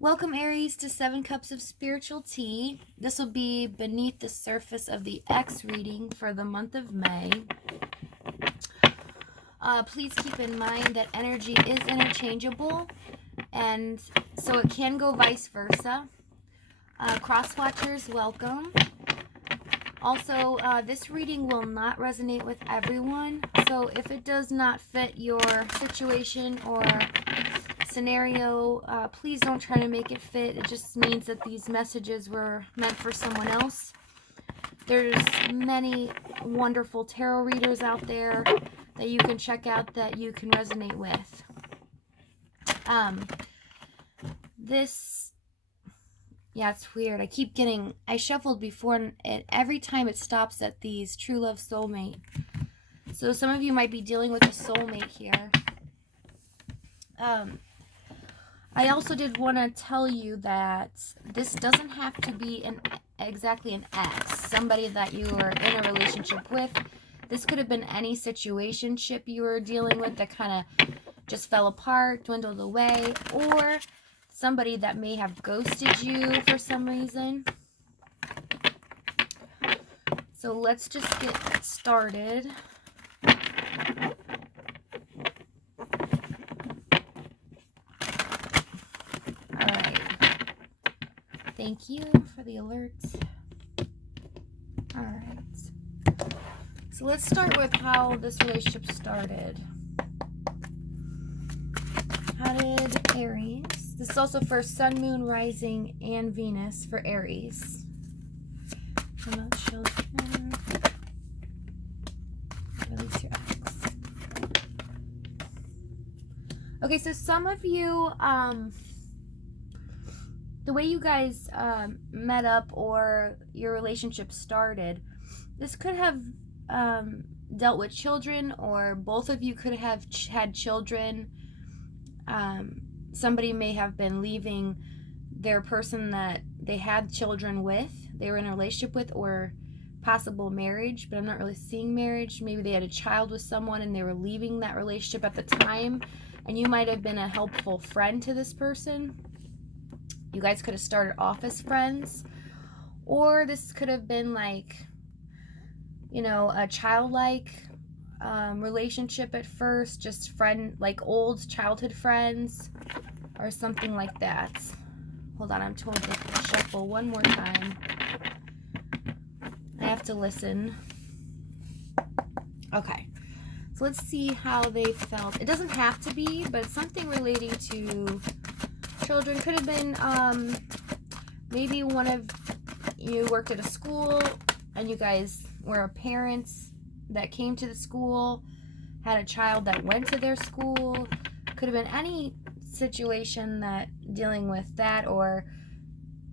Welcome, Aries, to 7 Cups of Spiritual Tea. This will be beneath the surface of the X reading for the month of May. Please keep in mind that energy is interchangeable, and so it can go vice versa. Cross-watchers, welcome. Also, this reading will not resonate with everyone, so if it does not fit your situation or scenario, please don't try to make it fit. It just means that these messages were meant for someone else. There's many wonderful tarot readers out there that you can check out that you can resonate with. Yeah, it's weird. I shuffled before, and every time it stops at these true love soulmate. So some of you might be dealing with a soulmate here. I also did want to tell you that this doesn't have to be exactly an ex, somebody that you are in a relationship with. This could have been any situationship you were dealing with that kind of just fell apart, dwindled away, or somebody that may have ghosted you for some reason. So let's just get started. Thank you for the alerts. Alright. So let's start with how this relationship started. How did Aries... This is also for Sun, Moon, Rising, and Venus for Aries. Children. Release your ex. Okay, so some of you... the way you guys met up or your relationship started, this could have dealt with children, or both of you could have had children. Somebody may have been leaving their person that they had children with, they were in a relationship with, or possible marriage, but I'm not really seeing marriage. Maybe they had a child with someone and they were leaving that relationship at the time, and you might have been a helpful friend to this person. You guys could have started off as friends, or this could have been like, you know, a childlike relationship at first, just like old childhood friends or something like that. Hold on, I'm told to shuffle one more time. I have to listen. Okay, so let's see how they felt. It doesn't have to be, but something relating to children. Could have been maybe one of you worked at a school and you guys were parents that came to the school, had a child that went to their school. Could have been any situation that dealing with that, or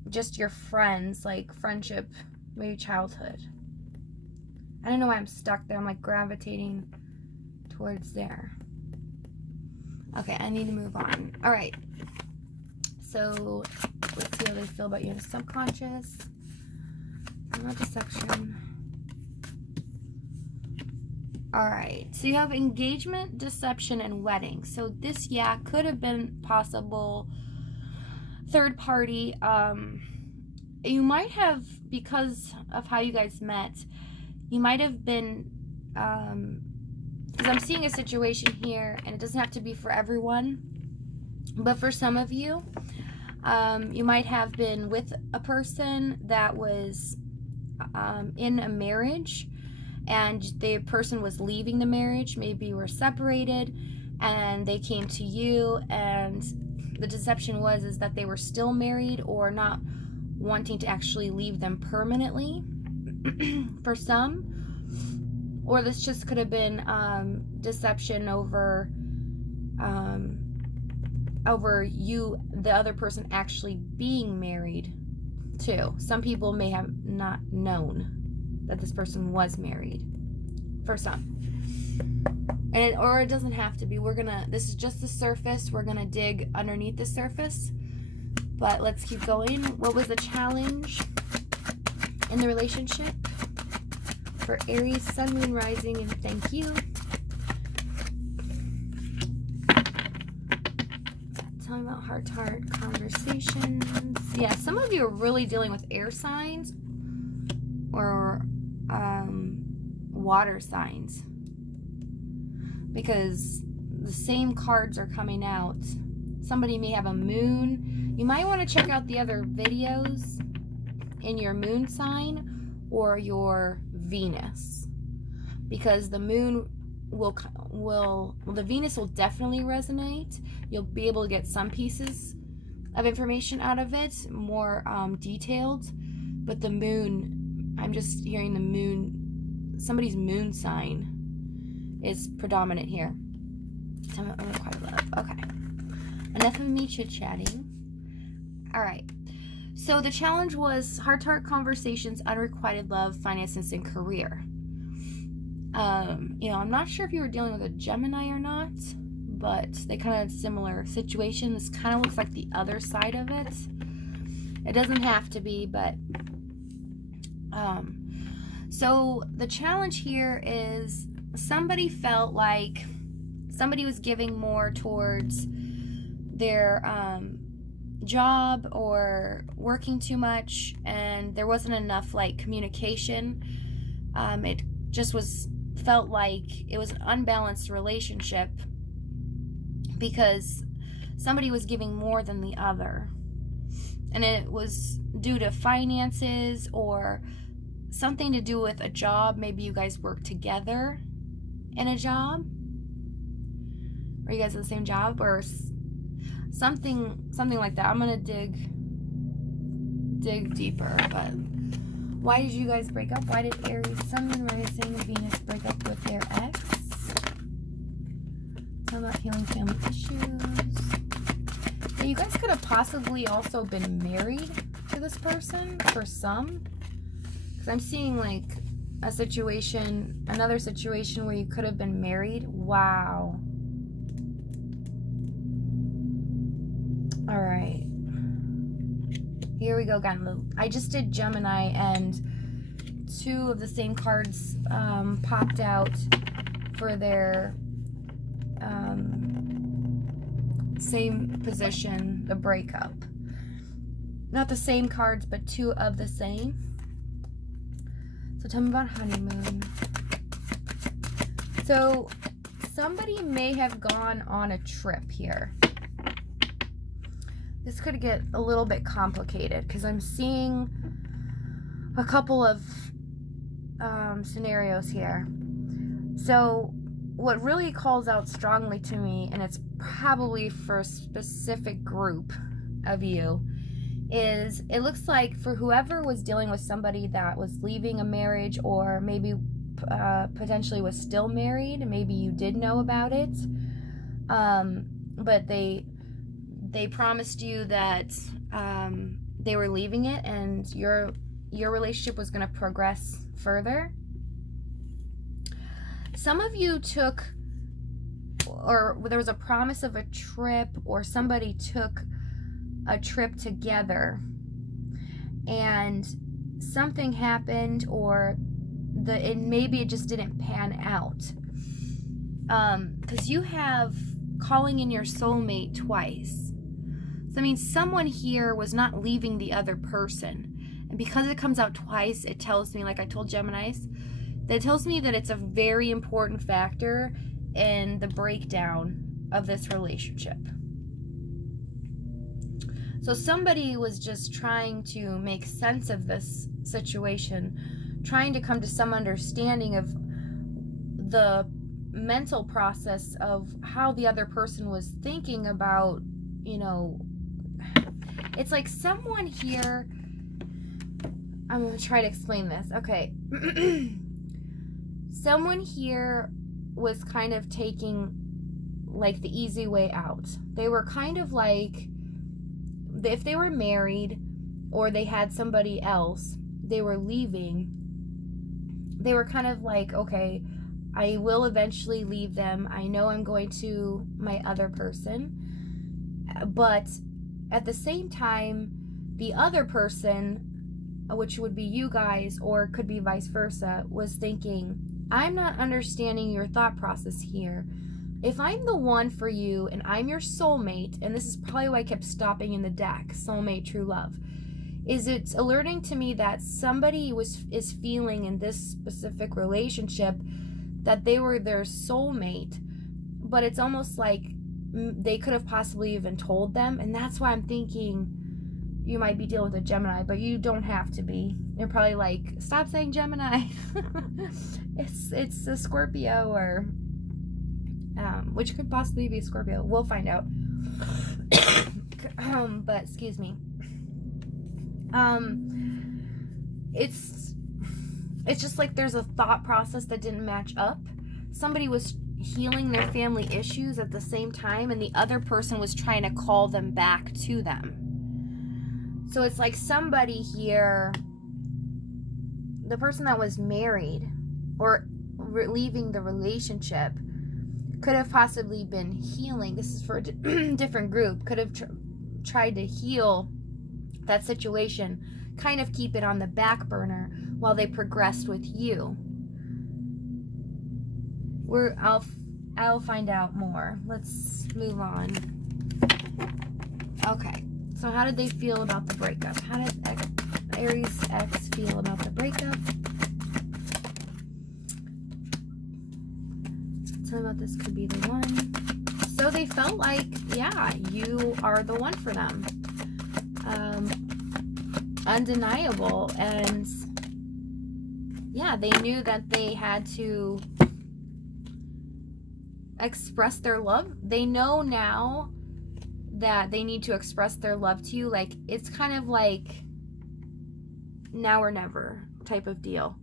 just your friends, like friendship, maybe childhood. I don't know why I'm stuck there. I'm like gravitating towards there. Okay, I need to move on. All right. So let's see how they feel about you in the subconscious. Not deception. Alright, so you have engagement, deception, and wedding. So this, yeah, could have been possible third party. You might have, because of how you guys met, you might have been, because I'm seeing a situation here, and it doesn't have to be for everyone, but for some of you, you might have been with a person that was in a marriage, and the person was leaving the marriage. Maybe you were separated and they came to you, and the deception is that they were still married or not wanting to actually leave them permanently for some. Or this just could have been deception over you, the other person, actually being married too. Some people may have not known that this person was married, for some. Or it doesn't have to be. This is just the surface. We're gonna dig underneath the surface, but let's keep going. What was the challenge in the relationship for Aries, Sun, Moon, Rising, and thank you. Tell me about heart-to-heart conversations. Yeah, some of you are really dealing with air signs or water signs, because the same cards are coming out. Somebody may have a moon. You might want to check out the other videos in your moon sign or your Venus, because the moon the Venus will definitely resonate. You'll be able to get some pieces of information out of it, more detailed, but the moon, I'm just hearing the moon, somebody's moon sign is predominant here. Unrequited love. Okay, enough of me chit-chatting. All right, so the challenge was heart-to-heart conversations, unrequited love, finances, and career. I'm not sure if you were dealing with a Gemini or not, but they kind of had similar situation. This kind of looks like the other side of it. It doesn't have to be, but so the challenge here is somebody felt like somebody was giving more towards their job or working too much, and there wasn't enough like communication. It just felt like it was an unbalanced relationship because somebody was giving more than the other, and it was due to finances or something to do with a job. Maybe you guys work together in a job, or you guys have the same job, or something like that. I'm gonna dig deeper, but why did you guys break up? Why did Aries, Sun, Moon, Rising, Venus break up with their ex? Tell about healing family issues. Yeah, you guys could have possibly also been married to this person for some. Because I'm seeing like another situation where you could have been married. Wow. All right. Here we go again. I just did Gemini, and two of the same cards popped out for their same position, the breakup. Not the same cards, but two of the same. So tell me about honeymoon. So somebody may have gone on a trip here. This could get a little bit complicated because I'm seeing a couple of scenarios here. So what really calls out strongly to me, and it's probably for a specific group of you, is it looks like for whoever was dealing with somebody that was leaving a marriage, or maybe potentially was still married, maybe you did know about it, but they promised you that they were leaving it and your relationship was going to progress further. Some of you took, or there was a promise of a trip, or somebody took a trip together and something happened, or maybe it just didn't pan out. Because you have calling in your soulmate twice. So, I mean, someone here was not leaving the other person. And because it comes out twice, it tells me, like I told Geminis, that tells me that it's a very important factor in the breakdown of this relationship. So somebody was just trying to make sense of this situation, trying to come to some understanding of the mental process of how the other person was thinking about, it's like someone here, I'm going to try to explain this. Okay. Someone here was kind of taking like the easy way out. They were kind of like, if they were married or they had somebody else, they were leaving, they were kind of like, okay, I will eventually leave them. I know I'm going to my other person. But at the same time, the other person, which would be you guys, or could be vice versa, was thinking, I'm not understanding your thought process here. if I'm the one for you and I'm your soulmate, and this is probably why I kept stopping in the deck, soulmate, true love, is it's alerting to me that somebody is feeling in this specific relationship that they were their soulmate, but it's almost like they could have possibly even told them, and that's why I'm thinking you might be dealing with a Gemini, but you don't have to be. They're probably like, stop saying Gemini. it's a Scorpio, or which could possibly be a Scorpio. We'll find out. But excuse me. It's just like there's a thought process that didn't match up. Somebody was healing their family issues at the same time, and the other person was trying to call them back to them. So it's like somebody here, the person that was married or leaving the relationship, could have possibly been healing. This is for a different group. Could have tried to heal that situation, kind of keep it on the back burner while they progressed with you. I'll find out more. Let's move on. Okay, so how did they feel about the breakup? How did Aries X feel about the breakup? Tell me about this could be the one. So they felt like, yeah, you are the one for them. Undeniable. And yeah, they knew that they had to express their love. They know now that they need to express their love to you. Like, it's kind of like now or never type of deal.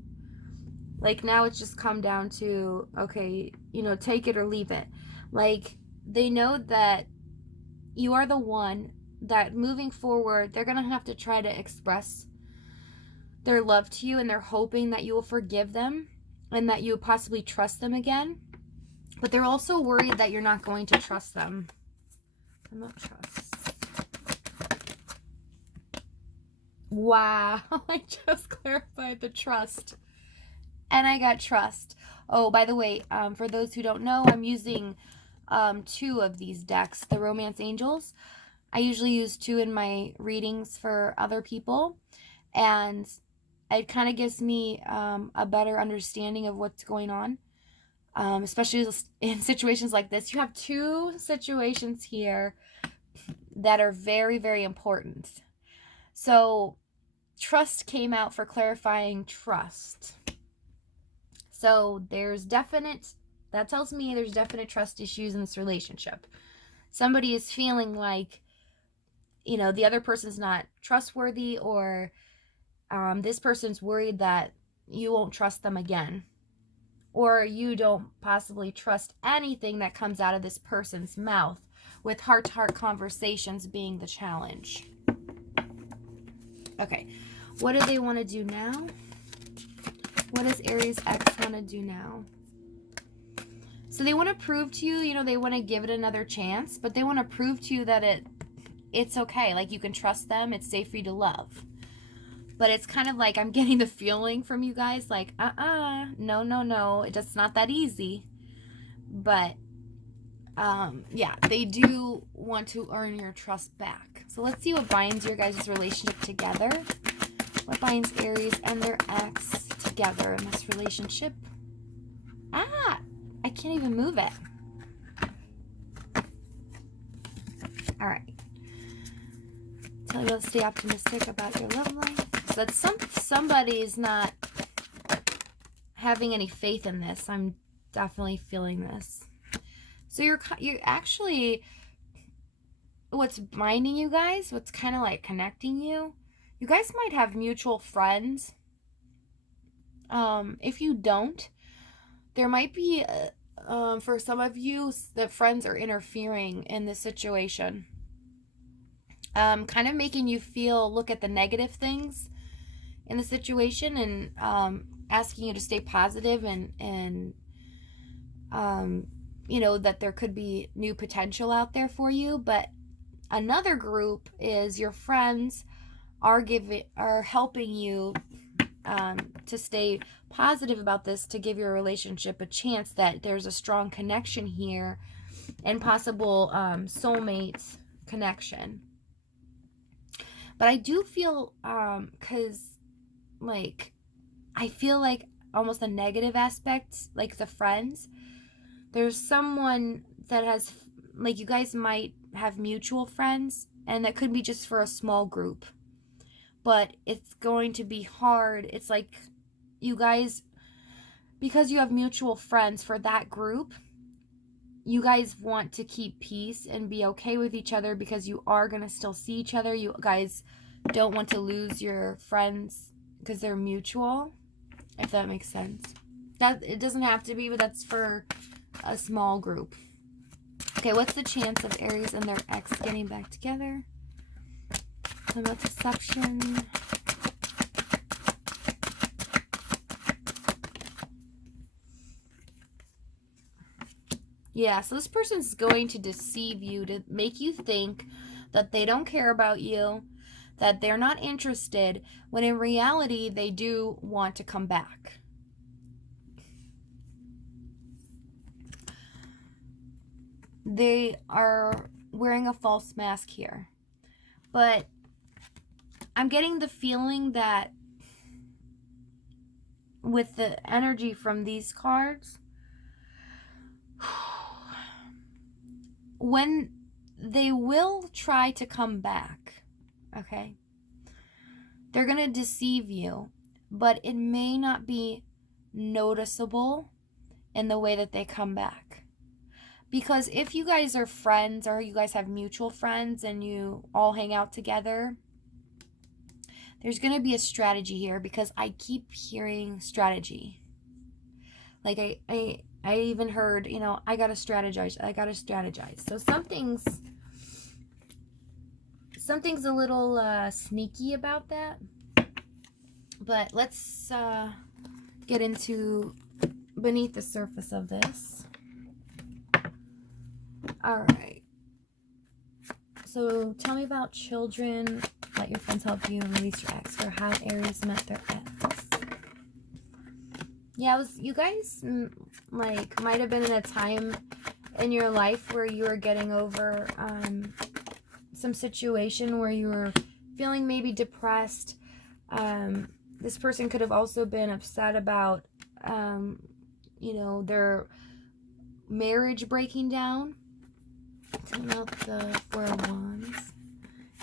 Like, now it's just come down to, okay, you know, take it or leave it. Like, they know that you are the one, that moving forward, they're going to have to try to express their love to you, and they're hoping that you will forgive them and that you will possibly trust them again. But they're also worried that you're not going to trust them. I'm not trust. Wow, I just clarified the trust. And I got trust. Oh, by the way, for those who don't know, I'm using 2 of these decks, the Romance Angels. I usually use 2 in my readings for other people, and it kind of gives me a better understanding of what's going on, especially in situations like this. You have 2 situations here that are very, very important. So trust came out for clarifying trust. So that tells me there's definite trust issues in this relationship. Somebody is feeling like, you know, the other person's not trustworthy, or this person's worried that you won't trust them again, or you don't possibly trust anything that comes out of this person's mouth, with heart-to-heart conversations being the challenge. Okay, what do they want to do now? What does Aries X want to do now? So they want to prove to you, you know, they want to give it another chance, but they want to prove to you that it's okay. Like, you can trust them. It's safe for you to love. But it's kind of like I'm getting the feeling from you guys like, no. It's not that easy. But, yeah, they do want to earn your trust back. So let's see what binds your guys' relationship together. What binds Aries and their ex together in this relationship? I can't even move it. All right. Tell you to stay optimistic about your love life. So that somebody's not having any faith in this. I'm definitely feeling this. So you're actually, what's binding you guys, what's kind of like connecting you, you guys might have mutual friends. If you don't, there might be, for some of you, the friends are interfering in this situation. Kind of making you look at the negative things in the situation, and asking you to stay positive, and you know, that there could be new potential out there for you. But another group is your friends are helping you to stay positive about this, to give your relationship a chance that there's a strong connection here and possible soulmate connection. But I do feel, because, like, I feel like almost a negative aspect, like the friends. There's someone that has, like, you guys might have mutual friends, and that could be just for a small group. But it's going to be hard. It's like you guys, because you have mutual friends for that group, you guys want to keep peace and be okay with each other because you are going to still see each other. You guys don't want to lose your friends because they're mutual, if that makes sense. That it doesn't have to be, but that's for a small group. Okay, what's the chance of Aries and their ex getting back together? About deception. Yeah, so this person's going to deceive you to make you think that they don't care about you, that they're not interested, when in reality they do want to come back. They are wearing a false mask here. But I'm getting the feeling that with the energy from these cards, when they will try to come back, okay, they're going to deceive you, but it may not be noticeable in the way that they come back. Because if you guys are friends, or you guys have mutual friends and you all hang out together, there's going to be a strategy here, because I keep hearing strategy. Like I even heard, you know, I got to strategize. So something's a little sneaky about that. But let's get into beneath the surface of this. All right. So tell me about children. Let your friends help you release your ex, or how Aries met their ex. Yeah, you guys, like, might have been in a time in your life where you were getting over some situation where you were feeling maybe depressed. This person could have also been upset about, you know, their marriage breaking down. Tell me about the Four of Wands.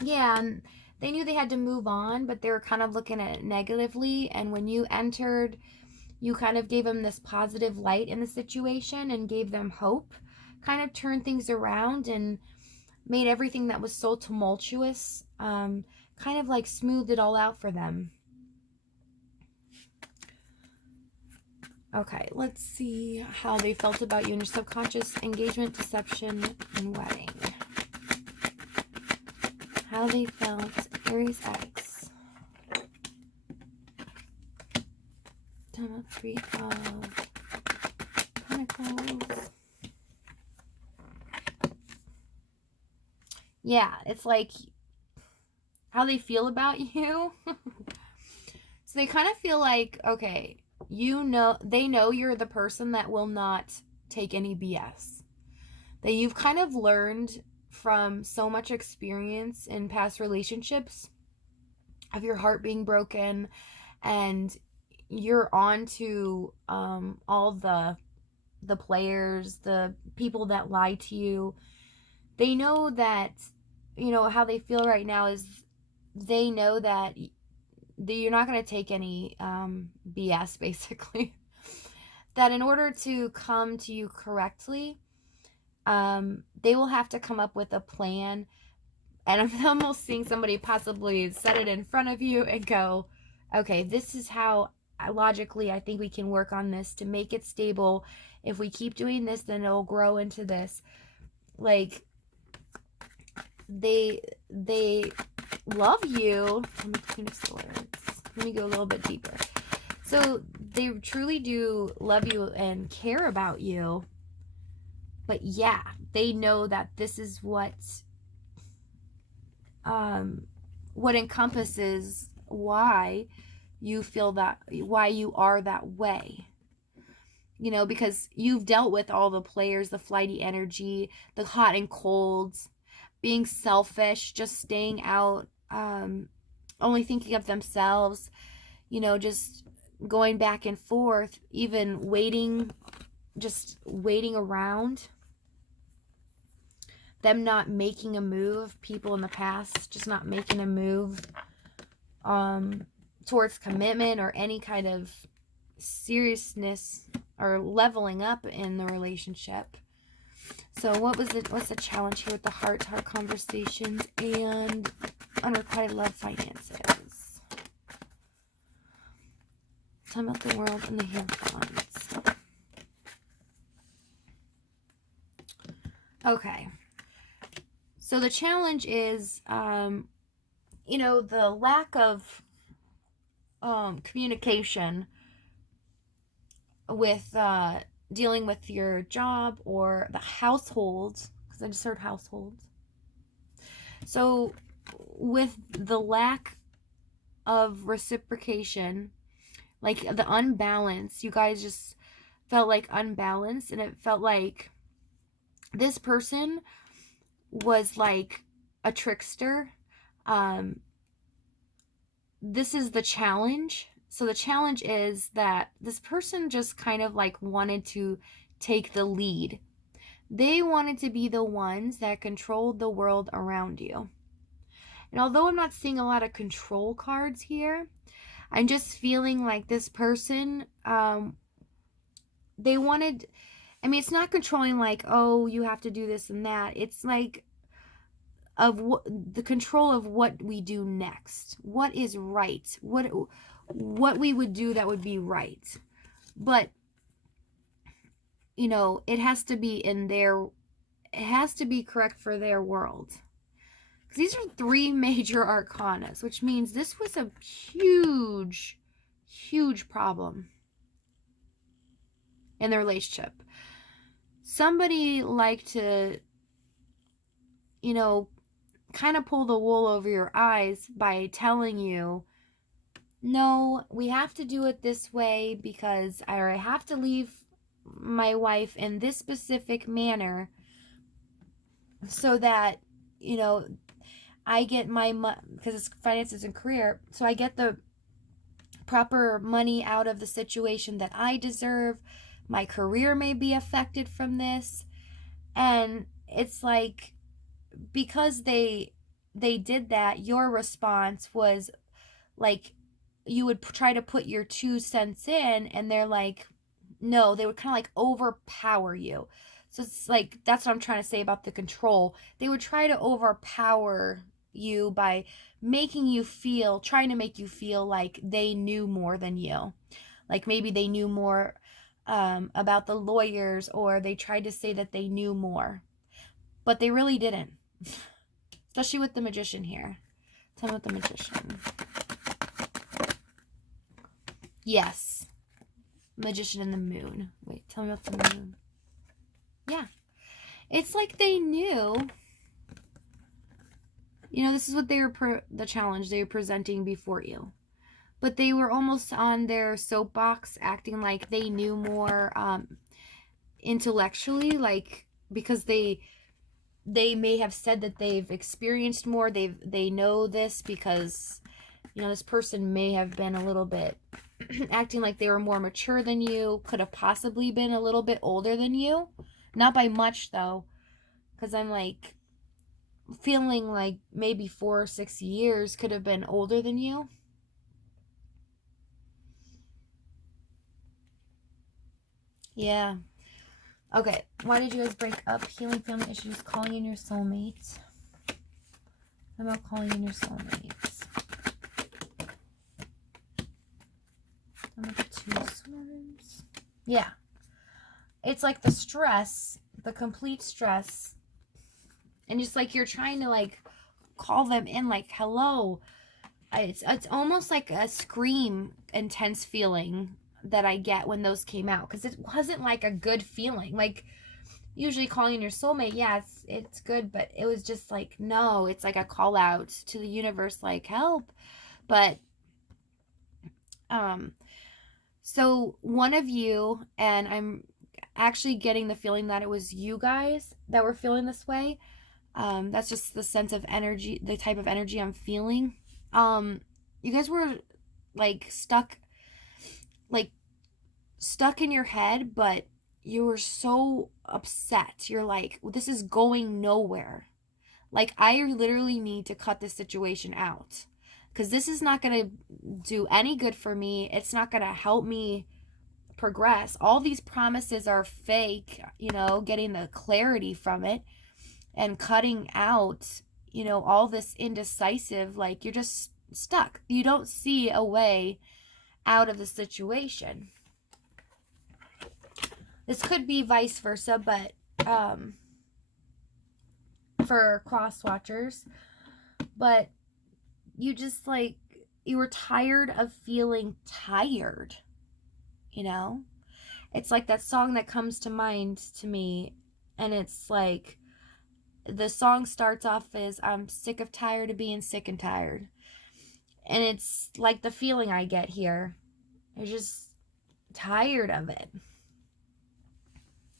Yeah, and they knew they had to move on, but they were kind of looking at it negatively. And when you entered, you kind of gave them this positive light in the situation and gave them hope. Kind of turned things around and made everything that was so tumultuous, kind of like smoothed it all out for them. Okay, let's see how they felt about you in your subconscious. Engagement, deception, and wedding. How they felt. Aries X. Three of Pentacles. Yeah, it's like how they feel about you. So they kind of feel like, okay, you know, they know you're the person that will not take any BS. That you've kind of learned from so much experience in past relationships of your heart being broken, and you're on to all the players, the people that lie to you. They know that, you know, how they feel right now is they know that you're not going to take any BS, basically. That in order to come to you correctly, they will have to come up with a plan. And I'm almost seeing somebody possibly set it in front of you and go, okay, this is how logically I think we can work on this to make it stable. If we keep doing this, then it'll grow into this. Like, they love you. Queen of Swords. Let me go a little bit deeper. So they truly do love you and care about you. But yeah, they know that this is what encompasses why you feel that, why you are that way. You know, because you've dealt with all the players, the flighty energy, the hot and colds, being selfish, just staying out, only thinking of themselves, you know, just going back and forth, even waiting, just waiting around, them not making a move, people in the past just not making a move towards commitment or any kind of seriousness or leveling up in the relationship. So what's the challenge here with the heart-to-heart conversations and unrequited love, finances? Tell me about the world and the Hierophants. Okay. So the challenge is, you know, the lack of communication with dealing with your job or the household, because I just heard household. So with the lack of reciprocation, like the unbalance, you guys just felt like unbalanced, and it felt like this person was like a trickster. This is the challenge. So the challenge is that this person just kind of like wanted to take the lead. They wanted to be the ones that controlled the world around you. And although I'm not seeing a lot of control cards here, I'm just feeling like this person, they wanted, I mean, it's not controlling like, oh, you have to do this and that. It's like of the control of what we do next, what is right, what we would do that would be right. But you know, it has to be correct for their world. Because these are 3 major arcanas, which means this was a huge problem in the relationship. Somebody liked to, you know, kind of pull the wool over your eyes by telling you, no, we have to do it this way because I have to leave my wife in this specific manner so that, you know, I get my money, because it's finances and career, so I get the proper money out of the situation that I deserve. My career may be affected from this. And it's like, because they did that, your response was like, you would try to put your 2 cents in, and they're like, no, they would kind of like overpower you. So it's like, that's what I'm trying to say about the control. They would try to overpower you by trying to make you feel like they knew more than you. Like maybe they knew more about the lawyers, or they tried to say that they knew more. But they really didn't. Especially with the Magician here. Tell me about the Magician. Yes. Magician and the Moon. Wait, tell me about the Moon. Yeah. It's like they knew. You know, this is what they were, the challenge they were presenting before you. But they were almost on their soapbox, acting like they knew more intellectually, like, because they may have said that they've experienced more, they know this because, you know, this person may have been a little bit acting like they were more mature than you, could have possibly been a little bit older than you. Not by much, though, because I'm like feeling like maybe 4 or 6 years could have been older than you. Yeah. Okay, why did you guys break up? Healing family issues, calling in your soulmates. How about calling in your soulmates? Number 2 swords. Yeah. It's like the stress, the complete stress. And just like you're trying to like call them in like, hello. It's almost like a scream intense feeling that I get when those came out, because it wasn't like a good feeling. Like usually calling in your soulmate, yeah, it's good, but it was just like, no, it's like a call out to the universe, like help. But So one of you, and I'm actually getting the feeling that it was you guys that were feeling this way. That's just the sense of energy, the type of energy I'm feeling. You guys were like like stuck in your head, but you were so upset. You're like, this is going nowhere. Like, I literally need to cut this situation out because this is not going to do any good for me. It's not going to help me progress. All these promises are fake, getting the clarity from it and cutting out, all this indecisive, like you're just stuck. You don't see a way out of the situation. This could be vice versa, but for cross watchers, but you just like, you were tired of feeling tired, It's like that song that comes to mind to me, and it's like, the song starts off as, I'm sick of tired of being sick and tired. And it's like the feeling I get here. You're just tired of it.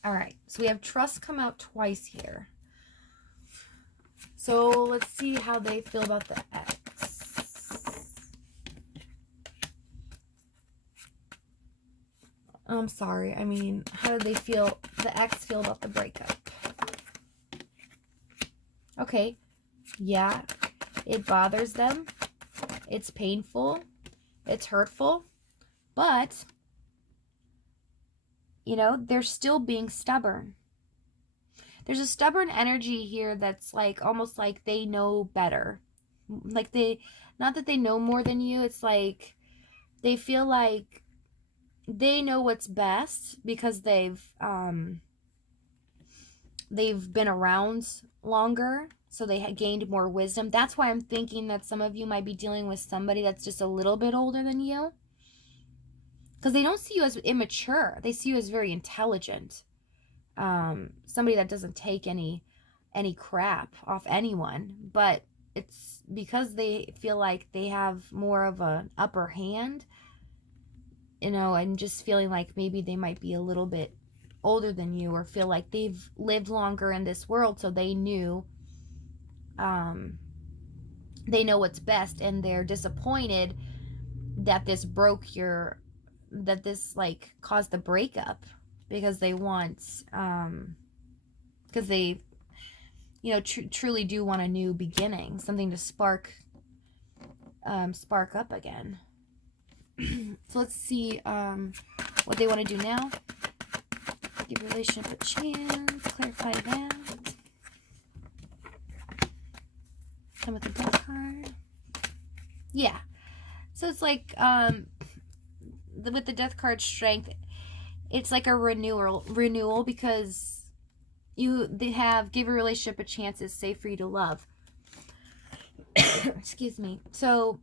All right, so we have trust come out twice here. So let's see how they feel about the X. I'm sorry. I mean, how do they feel, the X feel about the breakup? Okay. Yeah. It bothers them. It's painful. It's hurtful. But, they're still being stubborn. There's a stubborn energy here that's like, almost like they know better. Like not that they know more than you. It's like they feel like they know what's best because they've been around longer, so they had gained more wisdom. That's why I'm thinking that some of you might be dealing with somebody that's just a little bit older than you, because they don't see you as immature. They see you as very intelligent, somebody that doesn't take any crap off anyone, but it's because they feel like they have more of an upper hand, and just feeling like maybe they might be a little bit older than you, or feel like they've lived longer in this world, so they know what's best, and they're disappointed that this like caused the breakup, because they want because they truly do want a new beginning, something to spark up again. So let's see what they want to do now. Give relationship a chance. Clarify that. Come with the death card. Yeah. So it's like with the death card strength, it's like a renewal, because they have give a relationship a chance. It's safe for you to love. Excuse me. So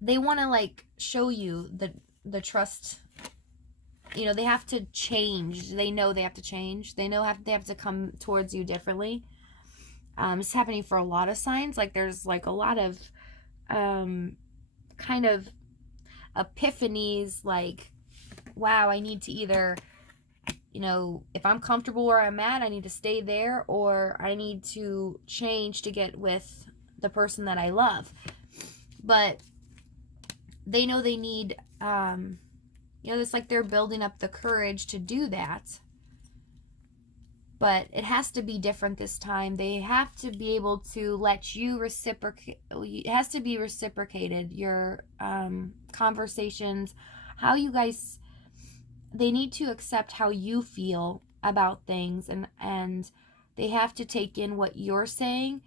they want to like show you the trust. They have to change. They know they have to change. They know they have to come towards you differently. It's happening for a lot of signs. Like there's like a lot of kind of epiphanies, like, wow, I need to either, if I'm comfortable where I'm at, I need to stay there, or I need to change to get with the person that I love. But they know they need, it's like they're building up the courage to do that. But it has to be different this time. They have to be able to let you reciprocate. It has to be reciprocated. Your conversations, how you guys, they need to accept how you feel about things, and they have to take in what you're saying.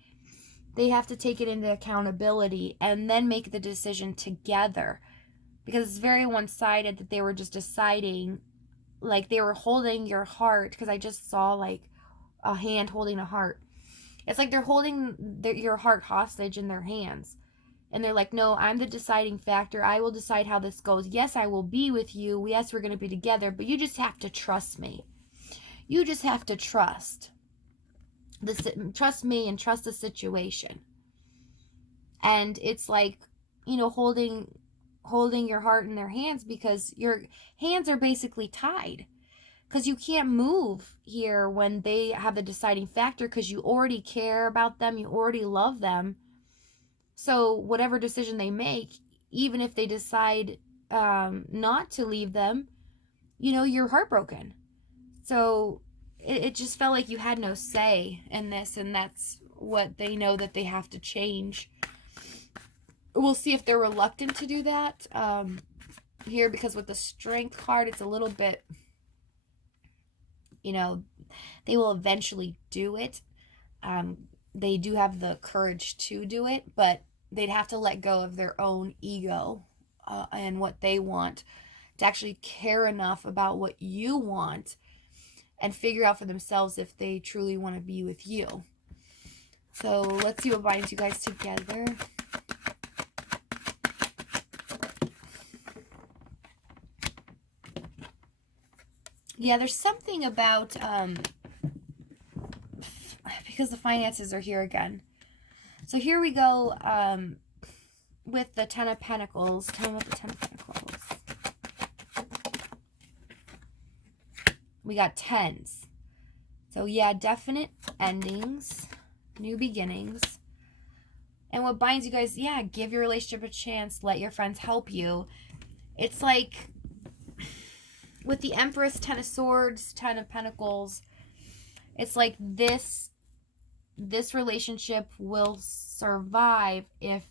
They have to take it into accountability and then make the decision together, because it's very one-sided that they were just deciding, like they were holding your heart, because I just saw like a hand holding a heart. It's like they're holding your heart hostage in their hands, and they're like, no, I'm the deciding factor. I will decide how this goes. Yes, I will be with you. Yes, we're going to be together, but you just have to trust me. You just have to trust me and trust the situation. And it's like, holding holding your heart in their hands, because your hands are basically tied, because you can't move here when they have the deciding factor, because you already care about them, you already love them. So whatever decision they make, even if they decide not to leave them, you're heartbroken. So it just felt like you had no say in this, and that's what they know that they have to change. We'll see if they're reluctant to do that here, because with the Strength card, it's a little bit, they will eventually do it. They do have the courage to do it, but they'd have to let go of their own ego and what they want to actually care enough about what you want and figure out for themselves if they truly want to be with you. So let's see what binds you guys together. Yeah, there's something about, because the finances are here again. So here we go with the Ten of Pentacles. Tell me about the Ten of Pentacles. We got tens. So yeah, definite endings, new beginnings. And what binds you guys, yeah, give your relationship a chance. Let your friends help you. It's like with the Empress, Ten of Swords, Ten of Pentacles, it's like this relationship will survive if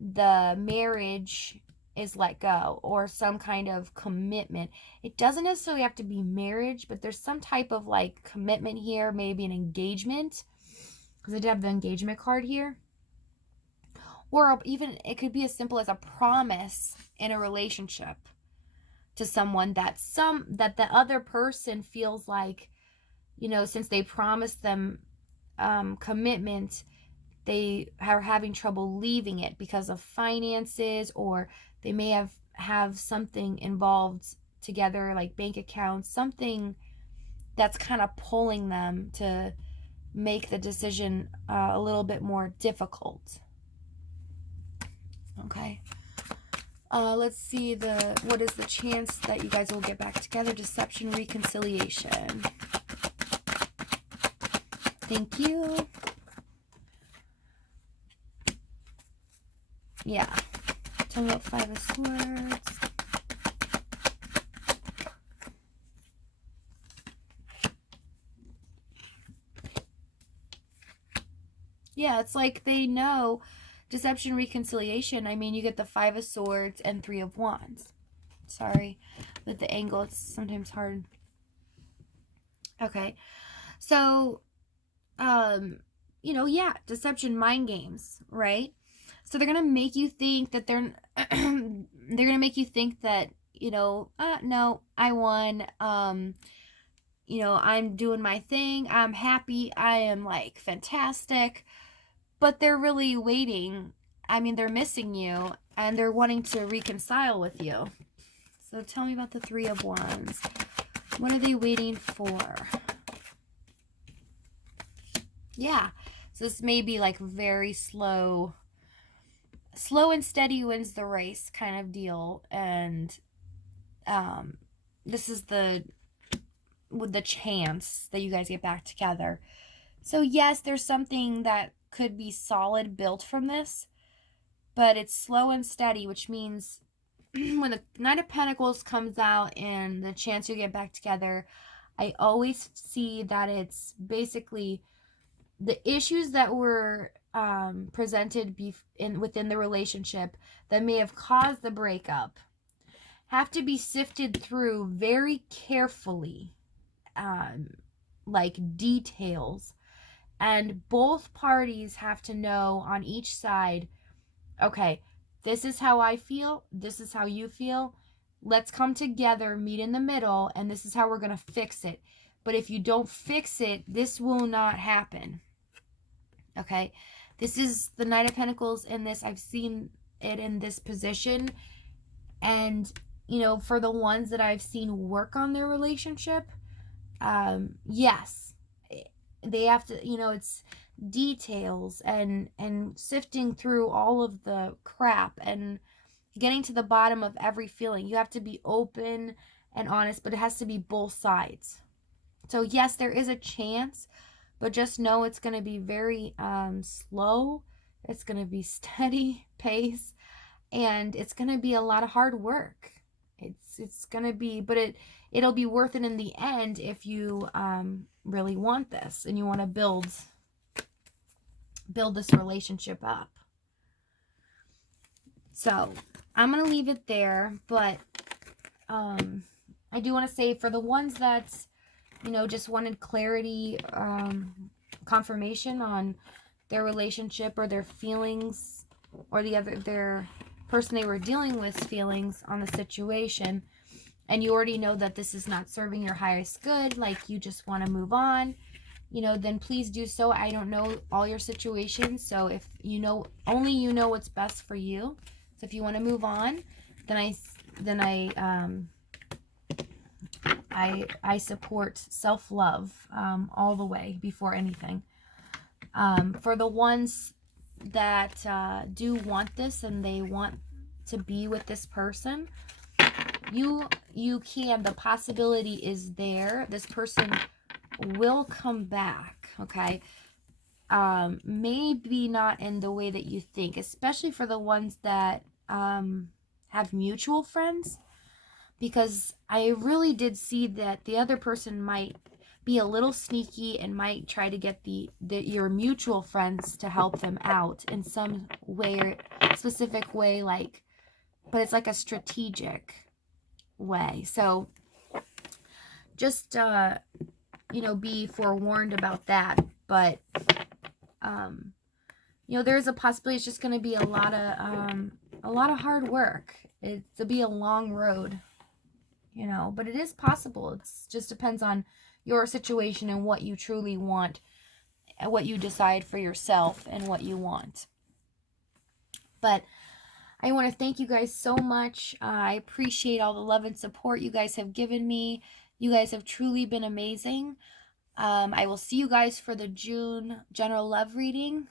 the marriage is let go, or some kind of commitment. It doesn't necessarily have to be marriage, but there's some type of like commitment here, maybe an engagement, because I did have the engagement card here. Or even it could be as simple as a promise in a relationship to someone that the other person feels like, since they promised them commitment, they are having trouble leaving it because of finances, or they may have something involved together, like bank accounts, something that's kind of pulling them to make the decision a little bit more difficult. Okay. Let's see what is the chance that you guys will get back together? Deception, reconciliation. Thank you. Yeah. Tell me about Five of Swords. Yeah, it's like they know deception, reconciliation. I mean, you get the Five of Swords and Three of Wands. Sorry, with the angle, it's sometimes hard. Okay. So, yeah, deception, mind games, right? So they're going to make you think that they're going to make you think that, no, I won. I'm doing my thing. I'm happy. I am like fantastic. But they're really waiting. I mean, they're missing you, and they're wanting to reconcile with you. So tell me about the Three of Wands. What are they waiting for? Yeah. So this may be like very slow and steady wins the race kind of deal. And this is with the chance that you guys get back together. So yes, there's something that could be solid built from this, but it's slow and steady, which means when the Knight of Pentacles comes out and the chance you get back together, I always see that it's basically the issues that were presented within the relationship that may have caused the breakup have to be sifted through very carefully, like details. And both parties have to know on each side, okay, this is how I feel, this is how you feel, let's come together, meet in the middle, and this is how we're going to fix it. But if you don't fix it, this will not happen. Okay, this is the Knight of Pentacles in this. I've seen it in this position. And, for the ones that I've seen work on their relationship, yes, they have to, it's details and sifting through all of the crap and, getting to the bottom of every feeling. You have to be open and honest, but it has to be both sides. So yes, there is a chance, but just know it's going to be very slow. It's going to be steady pace, and it's going to be a lot of hard work. It's going to be, but it'll be worth it in the end if you really want this and you want to build this relationship up. So I'm going to leave it there, but I do want to say, for the ones that, you know, just wanted clarity, confirmation on their relationship or their feelings, or their person they were dealing with feelings on the situation, and you already know that this is not serving your highest good, like you just want to move on, you know, then please do so. I don't know all your situations, so if you know, only you know what's best for you. So if you want to move on, then I support self-love all the way before anything. For the ones that do want this and they want to be with this person, you can. The possibility is there. This person will come back, okay? Maybe not in the way that you think, especially for the ones that have mutual friends, because I really did see that the other person might be a little sneaky and might try to get your mutual friends to help them out in some way, specific way, like, but it's like a strategic way. So just you know, be forewarned about that. But you know, there's a possibility it's just going to be a lot of hard work. It'll be a long road, you know, but it is possible. It just depends on your situation and what you truly want, and what you decide for yourself and what you want. But I want to thank you guys so much. I appreciate all the love and support you guys have given me. You guys have truly been amazing. I will see you guys for the June general love reading,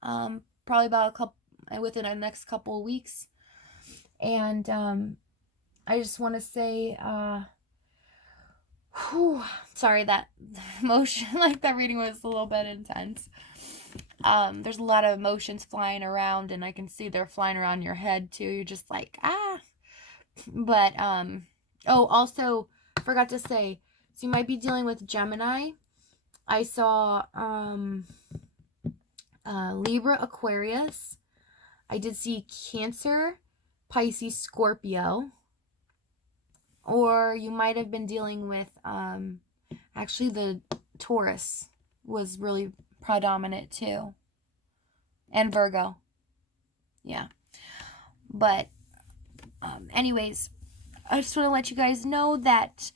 probably about within the next couple of weeks. And I just want to say, sorry, that emotion, like that reading was a little bit intense. There's a lot of emotions flying around, and I can see they're flying around your head too. You're just like, ah. But oh, also forgot to say, so you might be dealing with Gemini. I saw Libra, Aquarius. I did see Cancer, Pisces, Scorpio. Or you might have been dealing with, actually the Taurus was really predominant too. And Virgo. Yeah. But anyways, I just want to let you guys know that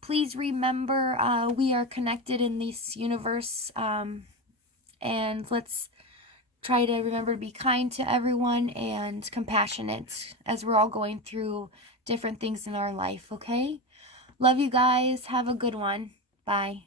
please remember we are connected in this universe. And let's try to remember to be kind to everyone and compassionate as we're all going through different things in our life, okay? Love you guys. Have a good one. Bye.